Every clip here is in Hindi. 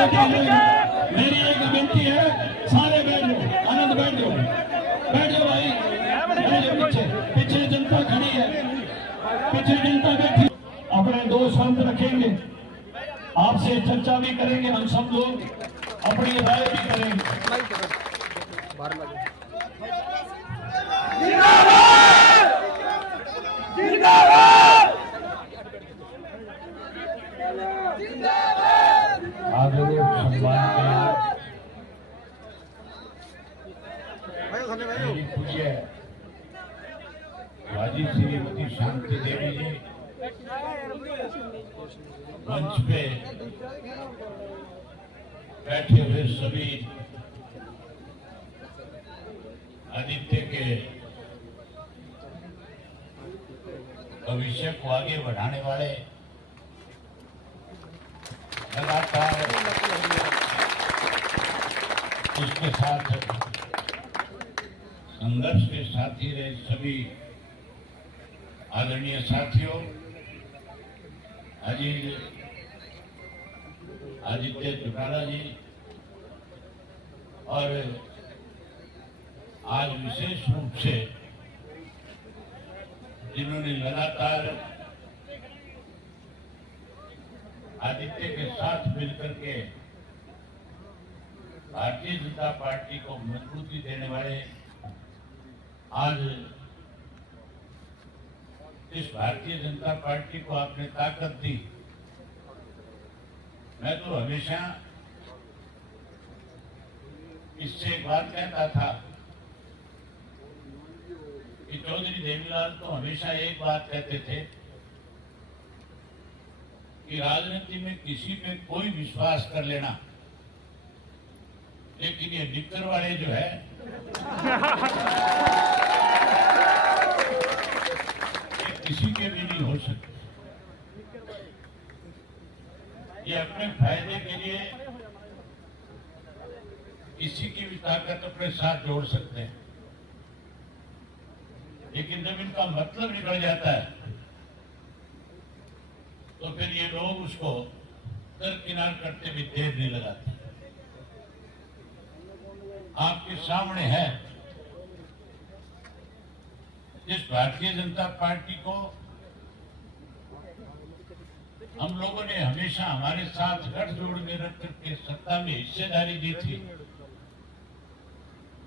मेरी एक विनती है, सारे बैठ जाओ, आनंद बैठ जाओ, बैठ जाओ भाई, बैठ जाओ। पीछे पीछे जनता खड़ी है, पीछे जनता बैठी। अपने दो शांत रखेंगे, आपसे चर्चा भी करेंगे, हम सब लोग अपनी राय भी करेंगे। आदरणीय सम्माननीय पूज्य राजी श्रीमती शांति देवी जी, मंच पे बैठे हुए सभी आदित्य के भविष्य को आगे बढ़ाने वाले, लगातार इसके साथ संघर्ष के साथी रहे सभी आदरणीय साथियों, आदित्य चौटाला जी, और आज विशेष रूप से जिन्होंने लगातार आदित्य के साथ मिलकर के भारतीय जनता पार्टी को मजबूती देने वाले, आज इस भारतीय जनता पार्टी को आपने ताकत दी। मैं तो हमेशा इससे एक बात कहता था कि चौधरी देवीलाल तो हमेशा एक बात कहते थे कि राजनीति में किसी पे कोई विश्वास कर लेना, लेकिन ये निक्कर वाले जो है ये किसी के भी नहीं हो सकते। ये अपने फायदे के लिए किसी की भी ताकत अपने साथ जोड़ सकते हैं, लेकिन जब इनका मतलब निकल जाता है तो फिर ये लोग उसको दरकिनार करते भी देर नहीं लगाते। आपके सामने है जिस भारतीय जनता पार्टी को हम लोगों ने हमेशा हमारे साथ गठजोड़ में रख करके सत्ता में हिस्सेदारी दी थी,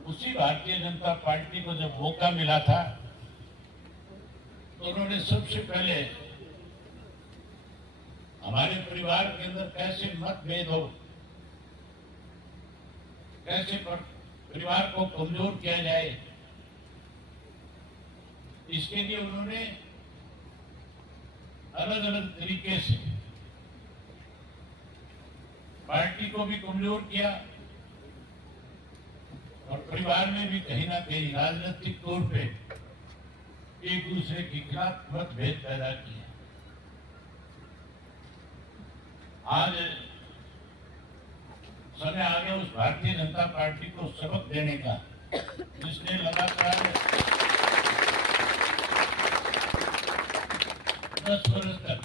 उसी भारतीय जनता पार्टी को जब मौका मिला था तो उन्होंने सबसे पहले हमारे परिवार के अंदर कैसे मतभेद हो, कैसे परिवार को कमजोर किया जाए, इसके लिए उन्होंने अलग अलग तरीके से पार्टी को भी कमजोर किया और परिवार में भी कहीं ना कहीं राजनीतिक तौर पे एक दूसरे के खिलाफ मतभेद पैदा किया। आज समय आ गया उस भारतीय जनता पार्टी को सबक देने का, जिसने लगातार 10 वर्ष तक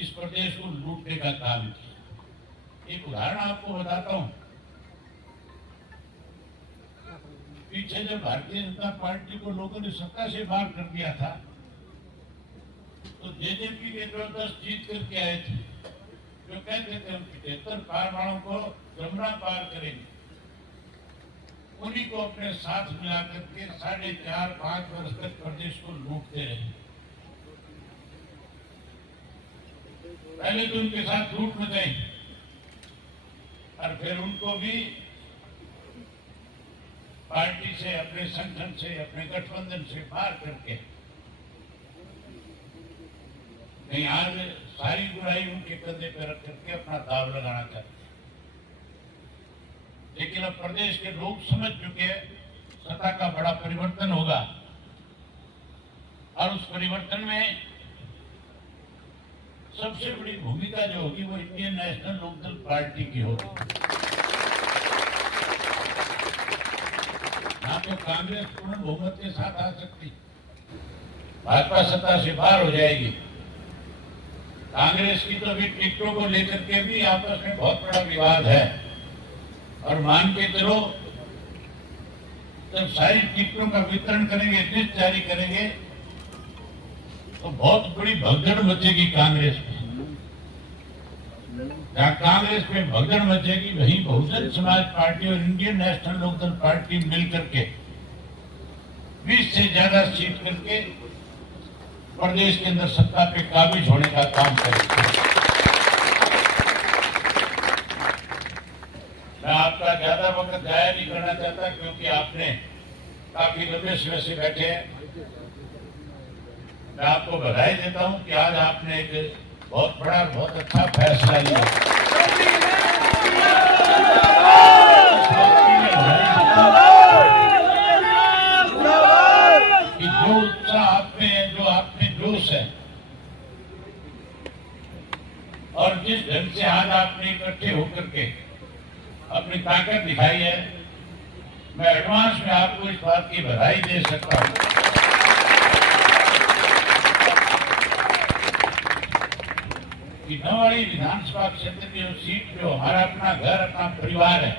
इस प्रदेश को लूटने का काम किया। एक उदाहरण आपको बताता हूं। पीछे जब भारतीय जनता पार्टी को लोगों ने सत्ता से बाहर कर दिया था तो जेजेपी के जो 10 जीत करके आए थे, जो कहते थे हम 75 पार वालों को जमुना पार करेंगे, उन्हीं को अपने साथ मिला करके 4.5-5 वर्ष तक प्रदेश को लूटते रहे। पहले तो उनके साथ लूट मचाई और फिर उनको भी पार्टी से, अपने संगठन से, अपने गठबंधन से बाहर करके नहीं, आज सारी बुराई उनके कंधे पर रख करके अपना दाव लगाना चाहते हैं। लेकिन अब प्रदेश के लोग समझ चुके हैं सत्ता का बड़ा परिवर्तन होगा और उस परिवर्तन में सबसे बड़ी भूमिका जो होगी वो इंडियन नेशनल लोकदल पार्टी की होगी। ना तो कांग्रेस पूर्ण बहुमत के साथ आ सकती, भाजपा सत्ता से बाहर हो जाएगी, कांग्रेस की तो अभी टिकटों को लेकर के भी आपस में बहुत बड़ा विवाद है, और मान के चलो जब सारी टिकटों का वितरण करेंगे, लिस्ट जारी करेंगे, तो बहुत बड़ी भगदड़ मचेगी कांग्रेस में। जहाँ कांग्रेस में भगदड़ मचेगी वहीं बहुजन समाज पार्टी और इंडियन नेशनल लोकदल पार्टी मिलकर के 20 से ज्यादा सीट करके प्रदेश के अंदर सत्ता पे काबिज होने का काम करेंगे। मैं आपका ज्यादा वक्त जाया नहीं करना चाहता, क्योंकि आपने काफी लंबे समय से बैठे हैं। मैं आपको बधाई देता हूं कि आज आपने एक बहुत बड़ा, बहुत अच्छा फैसला लिया। कि जो उत्साह आप में है, जो आप में जोश है, और जिस ढंग से आज आपने इकट्ठे होकर के अपनी ताकत दिखाई है, मैं एडवांस में आपको इस बात की बधाई दे सकता हूं। कि नवाड़ी विधानसभा क्षेत्र की जो सीट, जो हमारा अपना घर, अपना परिवार है,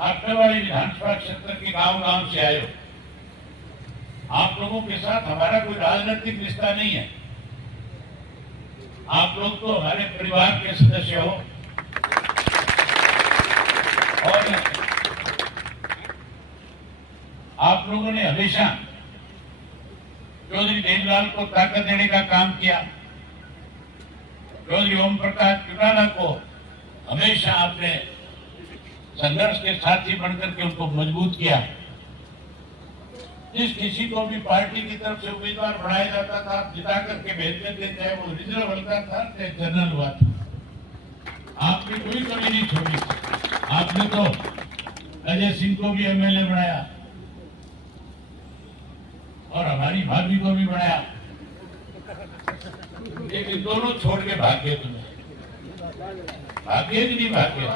आप नवाड़ी विधानसभा क्षेत्र के गांव-गांव से आए हो। आप लोगों के साथ हमारा कोई राजनीतिक रिश्ता नहीं है, आप लोग तो हमारे परिवार के सदस्य हो, और आप लोगों ने हमेशा चौधरी देवीलाल को ताकत देने का काम किया। चौधरी ओम प्रकाश चौटाला को हमेशा आपने संघर्ष के साथी बनकर के उनको मजबूत किया। जिस किसी को भी पार्टी की तरफ से उम्मीदवार बनाया जाता था, आप जिता करके भेजते थे, चाहे वो रिजर्व हल्का था, चाहे जनरल हुआ था। आपने कोई कमी नहीं छोड़ी। आपने तो अजय सिंह को भी एमएलए बनाया और हमारी भाभी को भी बनाया, लेकिन दोनों छोड़ के भाग गए। तुम्हें भाग्य कि नहीं भाग्य?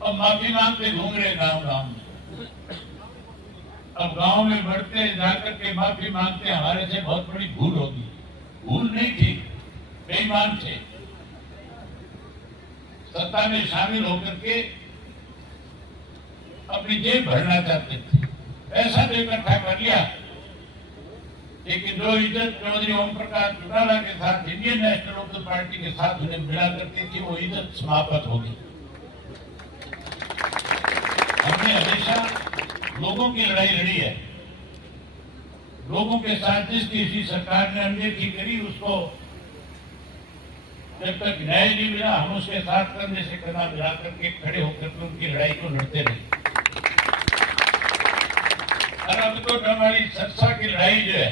अब माफी मांगते घूम रहे गांव-गांव में। अब गांव में बढ़ते जाकर के माफी मांगते, हमारे से बहुत बड़ी भूल होगी। भूल नहीं थी, बेईमान थे। सत्ता में शामिल होकर के अपनी जेब भरना चाहते थे, पैसा तो इकट्ठा कर लिया, लेकिन जो इज्जत चौधरी ओम प्रकाश चौटाला के साथ, इंडियन नेशनल लोकदल पार्टी के साथ उन्हें मिला करती थी, वो इज्जत समाप्त होगी। हमने हमेशा लोगों की लड़ाई लड़ी है। लोगों के साथ जिस किसी सरकार ने अनदेखी करी, उसको जब तक न्याय नहीं मिला, हम उसके साथ कंधे से कंधा मिला करके खड़े होकर के उनकी लड़ाई को लड़ते रहे। और अब तो हमारी सरसा की लड़ाई जो है,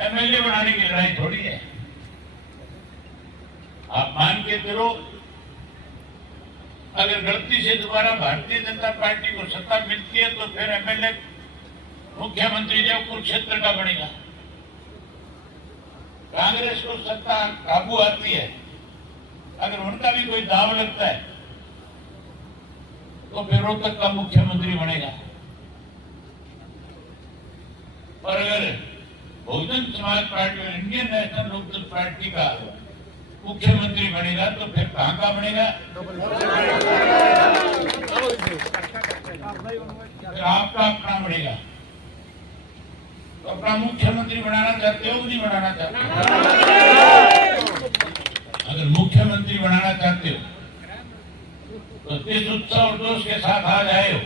एमएलए बनाने की लड़ाई थोड़ी है। आप मान के चलो, अगर गलती से दोबारा भारतीय जनता पार्टी को सत्ता मिलती है, तो फिर एमएलए मुख्यमंत्री जयपुर क्षेत्र का बनेगा। कांग्रेस को सत्ता काबू आती है, अगर उनका भी कोई दाव लगता है, तो फिर रोहतक का मुख्यमंत्री बनेगा। और अगर बहुजन समाज पार्टी और इंडियन नेशनल लोकदल पार्टी का मुख्यमंत्री बनेगा, तो फिर कहां का बनेगा? फिर आपका अपना बनेगा। तो अपना मुख्यमंत्री बनाना चाहते हो कि नहीं बनाना चाहते? अगर मुख्यमंत्री बनाना चाहते हो, तो जिस उत्साह और जोश के साथ आज आए हो,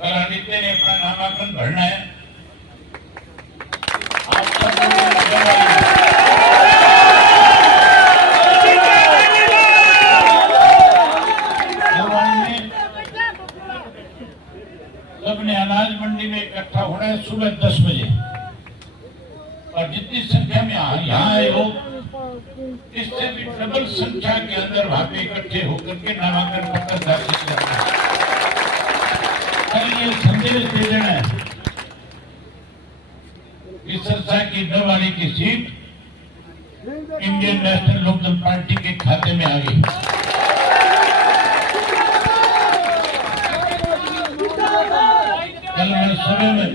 कल आदित्य ने अपना नामांकन भरना है। आप सबने अनाज मंडी में इकट्ठा होना है सुबह 10 बजे, और जितनी संख्या में यहाँ आए हो, इससे भी डबल संख्या के अंदर वहां पे इकट्ठे होकर के नामांकन पत्र दाखिल करना है। ये संदेश दे देना है कि सरसा की नवाड़ी की seat Indian national Lok Dal party के खाते में आ गई। कल मैं सुबह में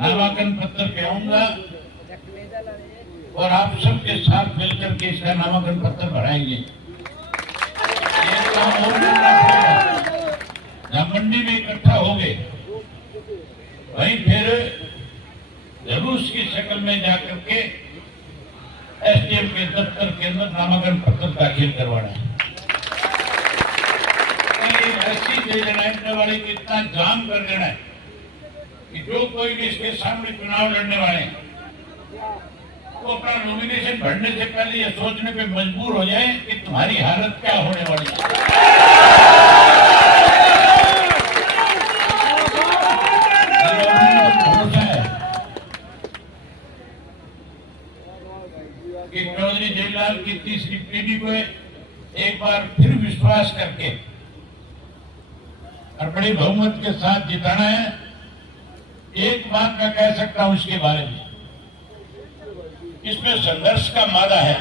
नामांकन पत्र पे आऊंगा और आप सबके साथ मिलकर के इसका नामांकन पत्र भराएंगे। ये काम और करना पड़ेगा। जब मंडी में इकट्ठा हो गए वहीं फिर जुलूस की शक्ल में जाकर के एसडीएम के दफ्तर के अंदर नामांकन पत्र दाखिल करवाना है। ऐसी दे देना है वाले को इतना जाम कर देना है कि जो कोई भी इसके सामने चुनाव लड़ने वाले हैं वो अपना नॉमिनेशन भरने से पहले ये सोचने पे मजबूर हो जाए कि तुम्हारी हालत क्या होने वाली है। भरोसा है कि चौधरी जयलाल की तीसरी पीढ़ी को एक बार फिर विश्वास करके और बड़े बहुमत के साथ जिताना है। एक बात मैं कह सकता हूं इसके बारे में, इसमें संघर्ष का मादा है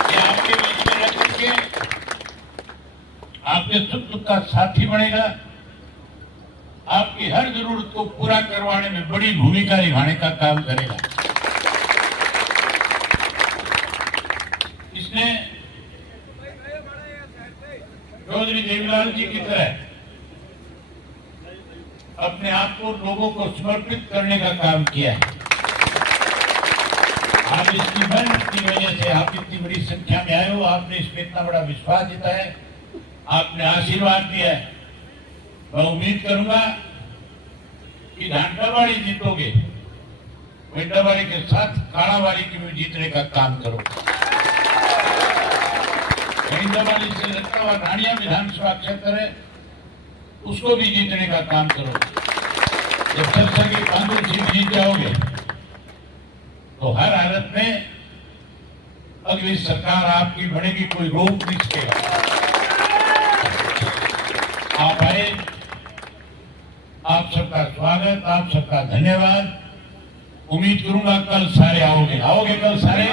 कि आपके बीच में रह करके आपके सुख दुख का साथी बनेगा, आपकी हर जरूरत को पूरा करवाने में बड़ी भूमिका निभाने का काम करेगा। इसने चौधरी देवीलाल जी की तरह अपने आप को लोगों को समर्पित करने का काम किया है। आप इसकी मेहनत की वजह से आप इतनी बड़ी संख्या में आए हो, आपने इस पे इतना बड़ा विश्वास जताया है, आपने आशीर्वाद दिया है। मैं उम्मीद करूंगा कि ढांडावाड़ी जीतोगे, वेंडावाड़ी के साथ काड़ावाड़ी की भी जीतने का काम करो। वेंडावाड़ी से लगता हुआ रानिया विधानसभा क्षेत्र है, उसको भी जीतने का काम करो। जब सरसा की कांग्रेस सीट जीत जाओगे तो हर हालत में अगली सरकार आपकी बनेगी, कोई रोक नहीं सकेगा। आप आए, आप सबका स्वागत, आप सबका धन्यवाद। उम्मीद करूंगा कल सारे आओगे। आओगे कल सारे?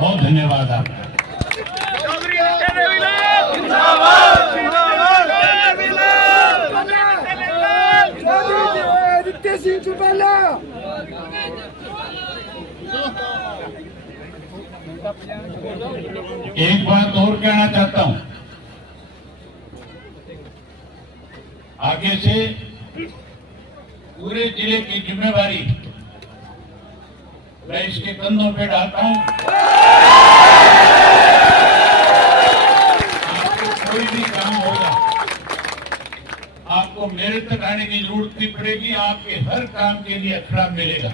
बहुत धन्यवाद आपका। एक बात और कहना चाहता हूं, आगे से पूरे जिले की जिम्मेवारी मैं इसके कंधों पे डालता हूं। आपको कोई भी काम होगा, आपको मेरे तक आने की जरूरत नहीं पड़ेगी, आपके हर काम के लिए अखड़ा मिलेगा।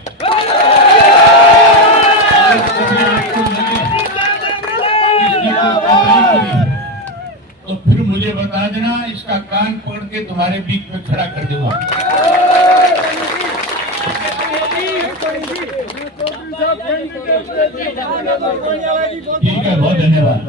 तो फिर मुझे बता देना, इसका कान पकड़ के तुम्हारे बीच में खड़ा कर दूंगा। ठीक है, बहुत धन्यवाद।